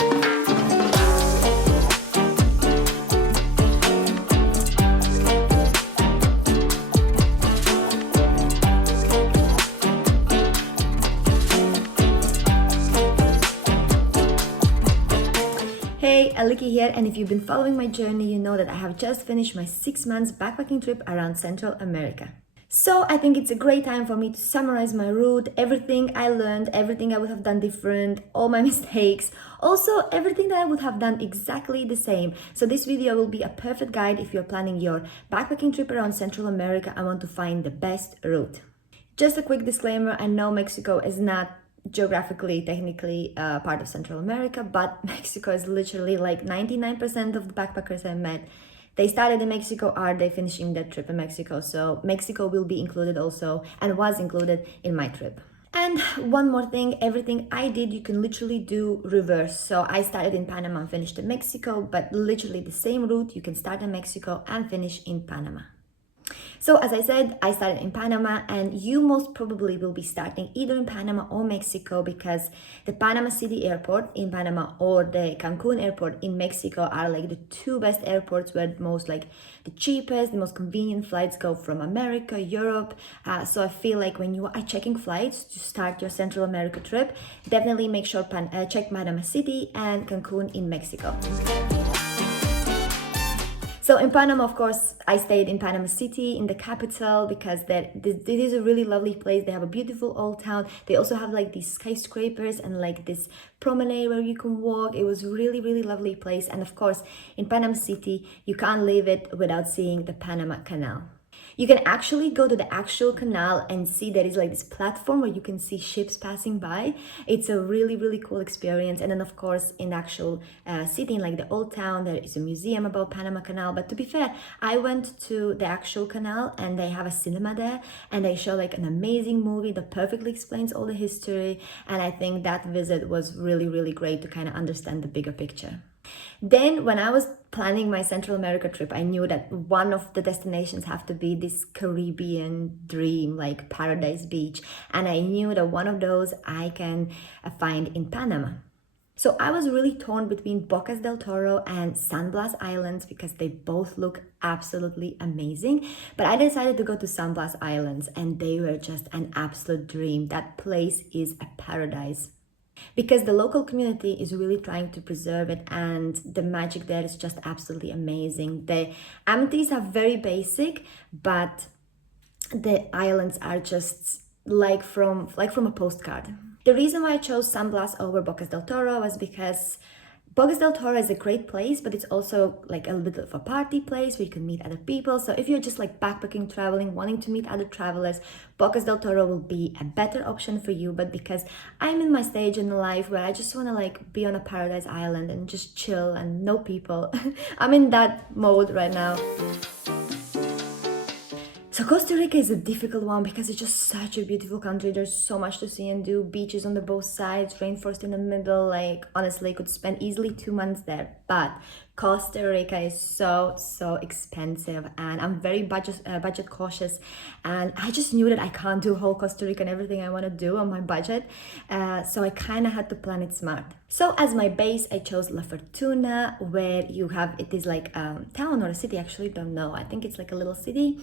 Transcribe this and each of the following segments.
Hey, Aliki here, and if you've been following my journey, you know that I have just finished my 6 months backpacking trip around Central America. So I think it's a great time for me to summarize my route, everything I learned, everything I would have done different, all my mistakes, also everything that I would have done exactly the same. So this video will be a perfect guide if you're planning your backpacking trip around Central America and want to find the best route. Just a quick disclaimer, I know Mexico is not geographically, technically part of Central America, but Mexico is literally like 99% of the backpackers I met. They started in Mexico, are they finishing their trip in Mexico? So Mexico will be included also and was included in my trip. And one more thing, everything I did, you can literally do reverse. So I started in Panama and finished in Mexico, but literally the same route, you can start in Mexico and finish in Panama. So as I said, I started in Panama, and you most probably will be starting either in Panama or Mexico, because the Panama City airport in Panama or the Cancun airport in Mexico are like the two best airports where the cheapest, the most convenient flights go from America, Europe. So I feel like when you are checking flights to start your Central America trip, definitely make sure check Panama City and Cancun in Mexico. So in Panama, of course, I stayed in Panama City, in the capital, because this is a really lovely place. They have a beautiful old town. They also have like these skyscrapers and like this promenade where you can walk. It was really, really lovely place. And of course, in Panama City, you can't leave it without seeing the Panama Canal. You can actually go to the actual canal and see there is like this platform where you can see ships passing by. It's a really, really cool experience. And then of course, in the actual city, in like the old town, there is a museum about Panama Canal. But to be fair, I went to the actual canal and they have a cinema there, and they show like an amazing movie that perfectly explains all the history. And I think that visit was really, really great to kind of understand the bigger picture. Then when I was planning my Central America trip, I knew that one of the destinations have to be this Caribbean dream, like Paradise Beach. And I knew that one of those I can find in Panama. So I was really torn between Bocas del Toro and San Blas Islands because they both look absolutely amazing. But I decided to go to San Blas Islands, and they were just an absolute dream. That place is a paradise, because the local community is really trying to preserve it, and the magic there is just absolutely amazing. The amenities are very basic, but the islands are just like from a postcard. The reason why I chose San Blas over Bocas del Toro was because Bocas del Toro is a great place, but it's also like a little bit of a party place where you can meet other people. So if you're just like backpacking, traveling, wanting to meet other travelers, Bocas del Toro will be a better option for you. But because I'm in my stage in life where I just want to like be on a paradise island and just chill and know people, I'm in that mode right now. So Costa Rica is a difficult one because it's just such a beautiful country. There's so much to see and do. Beaches on the both sides, rainforest in the middle. Like honestly, I could spend easily 2 months there. But Costa Rica is so expensive, and I'm very budget cautious, and I just knew that I can't do whole Costa Rica and everything I want to do on my budget, so I kind of had to plan it smart. So as my base, I chose La Fortuna, where it is like a town or a city, actually don't know, I think it's like a little city,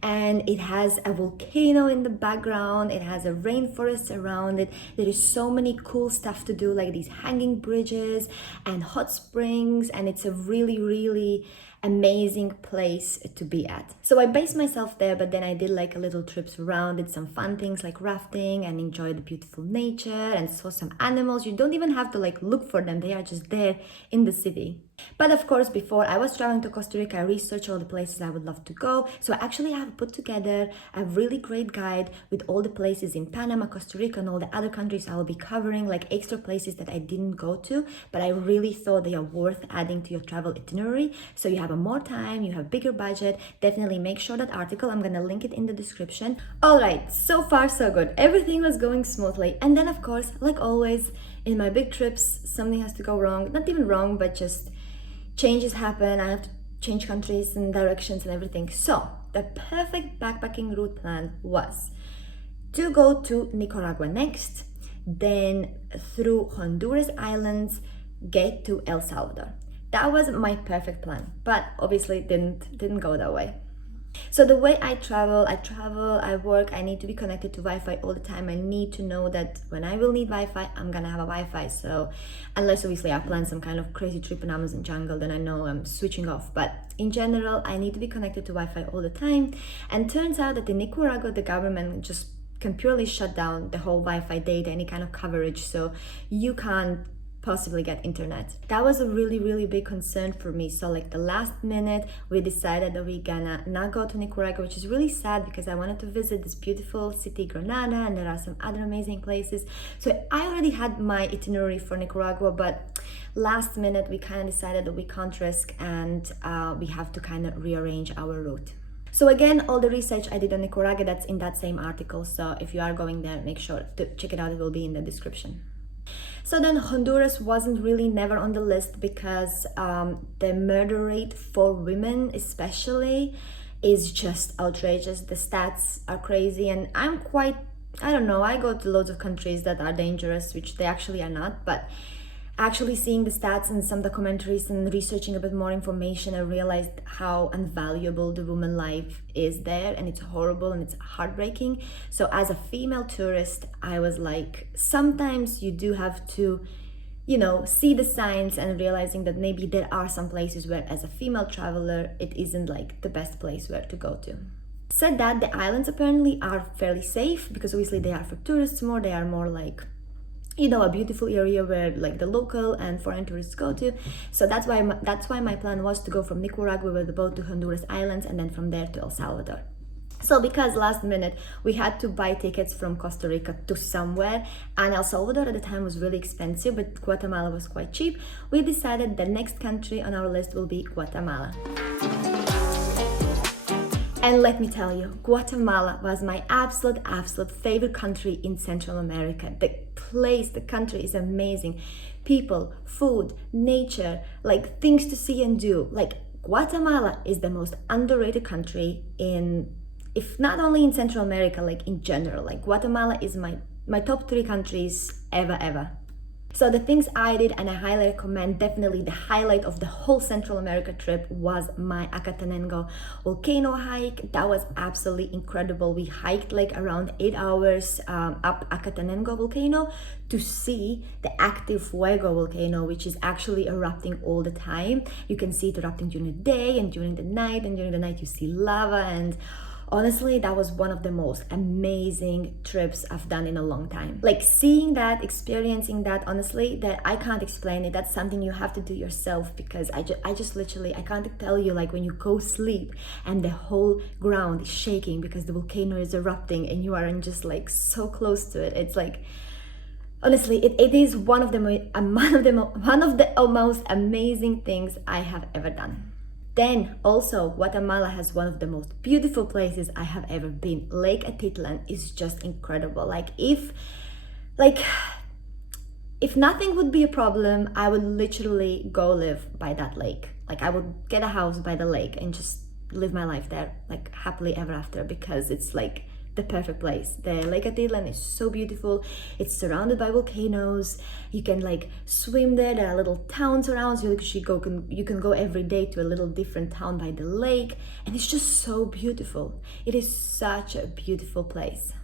and it has a volcano in the background, it has a rainforest around it. There is so many cool stuff to do, like these hanging bridges and hot springs, and it's a really amazing place to be at. So I based myself there, but then I did like a little trips around, did some fun things like rafting and enjoyed the beautiful nature and saw some animals. You don't even have to like look for them, they are just there in the city. But of course, before I was traveling to Costa Rica, I researched all the places I would love to go. So I actually have put together a really great guide with all the places in Panama, Costa Rica, and all the other countries I will be covering, like extra places that I didn't go to, but I really thought they are worth adding to your travel itinerary. So you have more time, you have bigger budget. Definitely make sure that article, I'm gonna link it in the description. All right, so far so good. Everything was going smoothly. And then of course, like always, in my big trips, something has to go wrong. Not even wrong, but just changes happen. I have to change countries and directions and everything. So the perfect backpacking route plan was to go to Nicaragua next, then through Honduras Islands get to El Salvador. That was my perfect plan, but obviously didn't go that way. So the way I travel, I work, I need to be connected to Wi-Fi all the time. I need to know that when I will need Wi-Fi, I'm gonna have a Wi-Fi. So unless obviously I plan some kind of crazy trip in Amazon jungle, then I know I'm switching off. But in general, I need to be connected to Wi-Fi all the time. And turns out that in Nicaragua, the government just can purely shut down the whole Wi-Fi data, any kind of coverage. So you can't possibly get internet. That was a really big concern for me. So like the last minute we decided that we're gonna not go to Nicaragua, which is really sad because I wanted to visit this beautiful city Granada, and there are some other amazing places. So I already had my itinerary for Nicaragua, but last minute we kind of decided that we can't risk, and we have to kind of rearrange our route. So again, all the research I did on Nicaragua, that's in that same article. So if you are going there, make sure to check it out. It will be in the description. So then Honduras wasn't really never on the list because the murder rate for women especially is just outrageous. The stats are crazy, and I don't know, I go to loads of countries that are dangerous, which they actually are not, but actually seeing the stats and some documentaries and researching a bit more information, I realized how invaluable the woman life is there, and it's horrible and it's heartbreaking. So as a female tourist, I was like, sometimes you do have to, you know, see the signs and realizing that maybe there are some places where as a female traveler, it isn't like the best place where to go to. Said that, the islands apparently are fairly safe because obviously they are for tourists more, they are more like, you know, a beautiful area where like the local and foreign tourists go to. So that's why my plan was to go from Nicaragua with the boat to Honduras Islands, and then from there to El Salvador. So because last minute we had to buy tickets from Costa Rica to somewhere, and El Salvador at the time was really expensive, but Guatemala was quite cheap, we decided the next country on our list will be Guatemala. And let me tell you, Guatemala was my absolute favorite country in Central America. The country is amazing. People, food, nature, like things to see and do. Like Guatemala is the most underrated country if not only in Central America, like in general. Like Guatemala is my top 3 countries ever. So the things I did, and I highly recommend, definitely the highlight of the whole Central America trip was my Acatenango volcano hike. That was absolutely incredible. We hiked like around 8 hours up Acatenango volcano to see the active fuego volcano, which is actually erupting all the time. You can see it erupting during the day and during the night, and during the night you see lava. And honestly, that was one of the most amazing trips I've done in a long time. Like seeing that, experiencing that, honestly, that I can't explain it. That's something you have to do yourself, because I just literally, I can't tell you, like when you go sleep and the whole ground is shaking because the volcano is erupting and you are just like so close to it. It's like, honestly, it is one of the most amazing things I have ever done. Then also, Guatemala has one of the most beautiful places I have ever been. Lake Atitlan is just incredible. If nothing would be a problem, I would literally go live by that lake. Like I would get a house by the lake and just live my life there, like happily ever after, because it's like the perfect place. The Lake Atitlan is so beautiful. It's surrounded by volcanoes. You can like swim there. There are little towns around, so you can go every day to a little different town by the lake, and it's just so beautiful. It is such a beautiful place.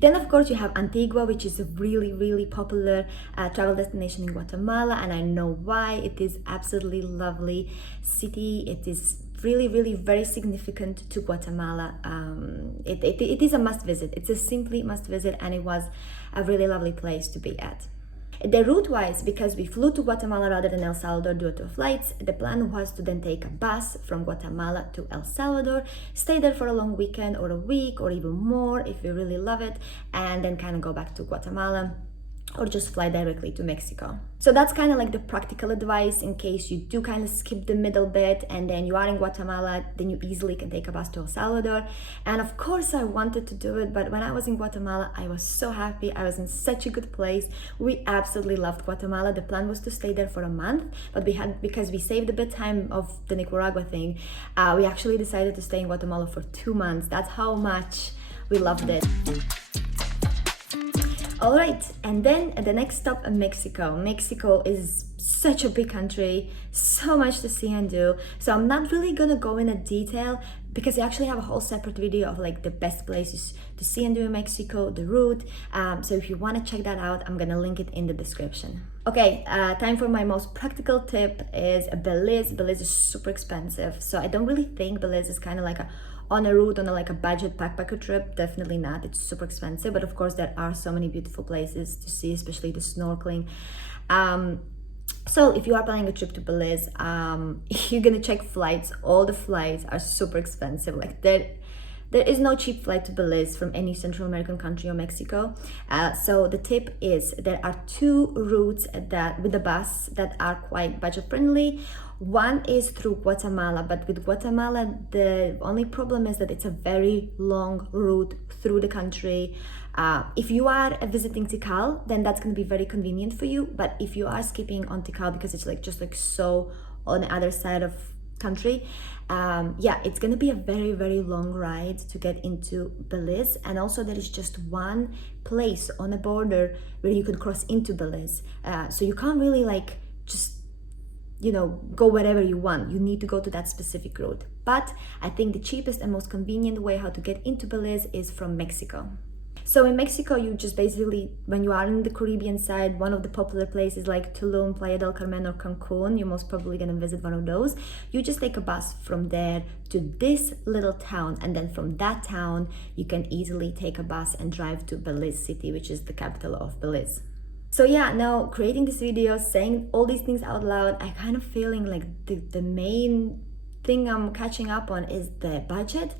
Then of course you have Antigua, which is a really popular travel destination in Guatemala, and I know why. It is absolutely lovely city. It is really very significant to Guatemala. It is a must visit. It's a simply must visit, and it was a really lovely place to be at. The route wise, because we flew to Guatemala rather than El Salvador due to flights, the plan was to then take a bus from Guatemala to El Salvador, stay there for a long weekend or a week or even more if we really love it, and then kind of go back to Guatemala, or just fly directly to Mexico. So that's kind of like the practical advice in case you do kind of skip the middle bit and then you are in Guatemala, then you easily can take a bus to El Salvador. And of course I wanted to do it, but when I was in Guatemala, I was so happy. I was in such a good place. We absolutely loved Guatemala. The plan was to stay there for a month, but because we saved a bit time of the Nicaragua thing, we actually decided to stay in Guatemala for 2 months. That's how much we loved it. All right, and then the next stop, Mexico. Mexico is such a big country, so much to see and do. So I'm not really gonna go into detail because I actually have a whole separate video of like the best places to see and do in Mexico, the route. So if you wanna check that out, I'm gonna link it in the description. Okay, time for my most practical tip is Belize. Belize is super expensive, so I don't really think Belize is kind of like on a route, on like a budget backpacker trip. Definitely not. It's super expensive, but of course there are so many beautiful places to see, especially the snorkeling. So if you are planning a trip to Belize, you're gonna check flights. All the flights are super expensive. Like there is no cheap flight to Belize from any Central American country or Mexico. So the tip is there are two routes that with the bus that are quite budget friendly. One is through Guatemala, but with Guatemala, the only problem is that it's a very long route through the country. If you are visiting Tikal, then that's going to be very convenient for you. But if you are skipping on Tikal because it's like just like so on the other side of country, yeah, it's gonna be a very, very long ride to get into Belize. And also there is just one place on the border where you can cross into Belize. So you can't really like just, you know, go wherever you want. You need to go to that specific route. But I think the cheapest and most convenient way how to get into Belize is from Mexico. So in Mexico, you just basically, when you are in the Caribbean side, one of the popular places like Tulum, Playa del Carmen, or Cancun, you're most probably gonna visit one of those. You just take a bus from there to this little town, and then from that town, you can easily take a bus and drive to Belize City, which is the capital of Belize. So yeah, now creating this video, saying all these things out loud, I kind of feeling like the main thing I'm catching up on is the budget.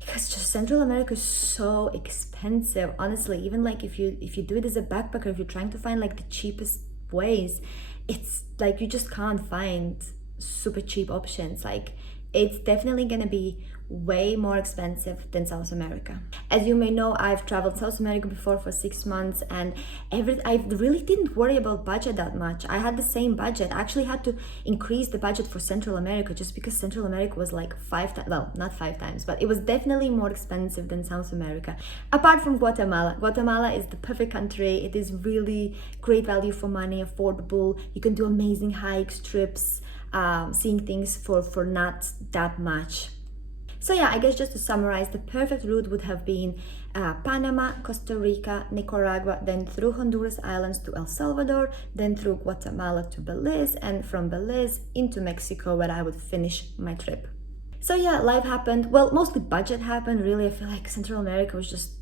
Because just Central America is so expensive, honestly. Even like if you do it as a backpacker, if you're trying to find like the cheapest ways, it's like you just can't find super cheap options. Like it's definitely gonna be way more expensive than South America. As you may know, I've traveled South America before for 6 months, and I really didn't worry about budget that much. I had the same budget. I actually had to increase the budget for Central America just because Central America was like 5 times, well, not 5 times, but it was definitely more expensive than South America. Apart from Guatemala. Guatemala is the perfect country. It is really great value for money, affordable. You can do amazing hikes, trips, seeing things for not that much. So yeah, I guess just to summarize, the perfect route would have been Panama, Costa Rica, Nicaragua, then through Honduras Islands to El Salvador, then through Guatemala to Belize, and from Belize into Mexico, where I would finish my trip. So yeah, life happened. Well, mostly budget happened. Really, I feel like Central America was just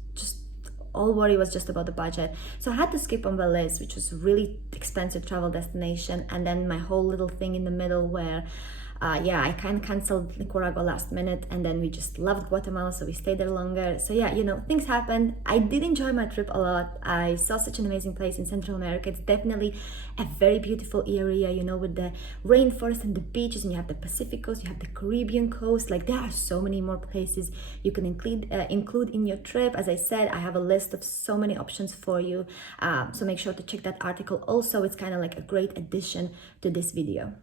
all worry was just about the budget. So I had to skip on Belize, which was a really expensive travel destination, and then my whole little thing in the middle where yeah, I kind of canceled Nicaragua last minute, and then we just loved Guatemala, so we stayed there longer. So yeah, you know, things happen. I did enjoy my trip a lot. I saw such an amazing place in Central America. It's definitely a very beautiful area, you know, with the rainforest and the beaches, and you have the Pacific coast, you have the Caribbean coast. Like there are so many more places you can include in your trip. As I said, I have a list of so many options for you. So make sure to check that article also. It's kind of like a great addition to this video.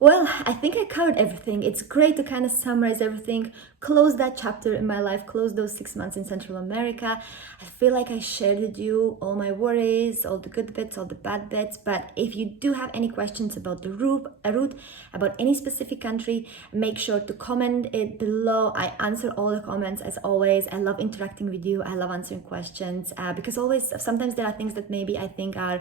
Well, I think I covered everything. It's great to kind of summarize everything, close that chapter in my life, close those 6 months in Central America. I feel like I shared with you all my worries, all the good bits, all the bad bits. But if you do have any questions about the route, about any specific country, make sure to comment it below. I answer all the comments as always. I love interacting with you. I love answering questions because sometimes there are things that maybe I think are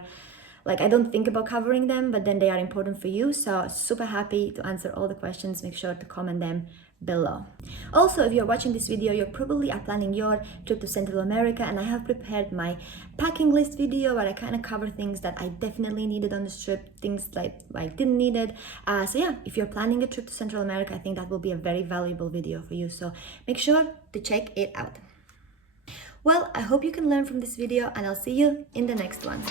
like I don't think about covering them, but then they are important for you. So super happy to answer all the questions. Make sure to comment them below. Also, if you're watching this video, you probably are planning your trip to Central America, and I have prepared my packing list video where I kind of cover things that I definitely needed on this trip, things like I didn't need it. So yeah, if you're planning a trip to Central America, I think that will be a very valuable video for you. So make sure to check it out. Well, I hope you can learn from this video, and I'll see you in the next one.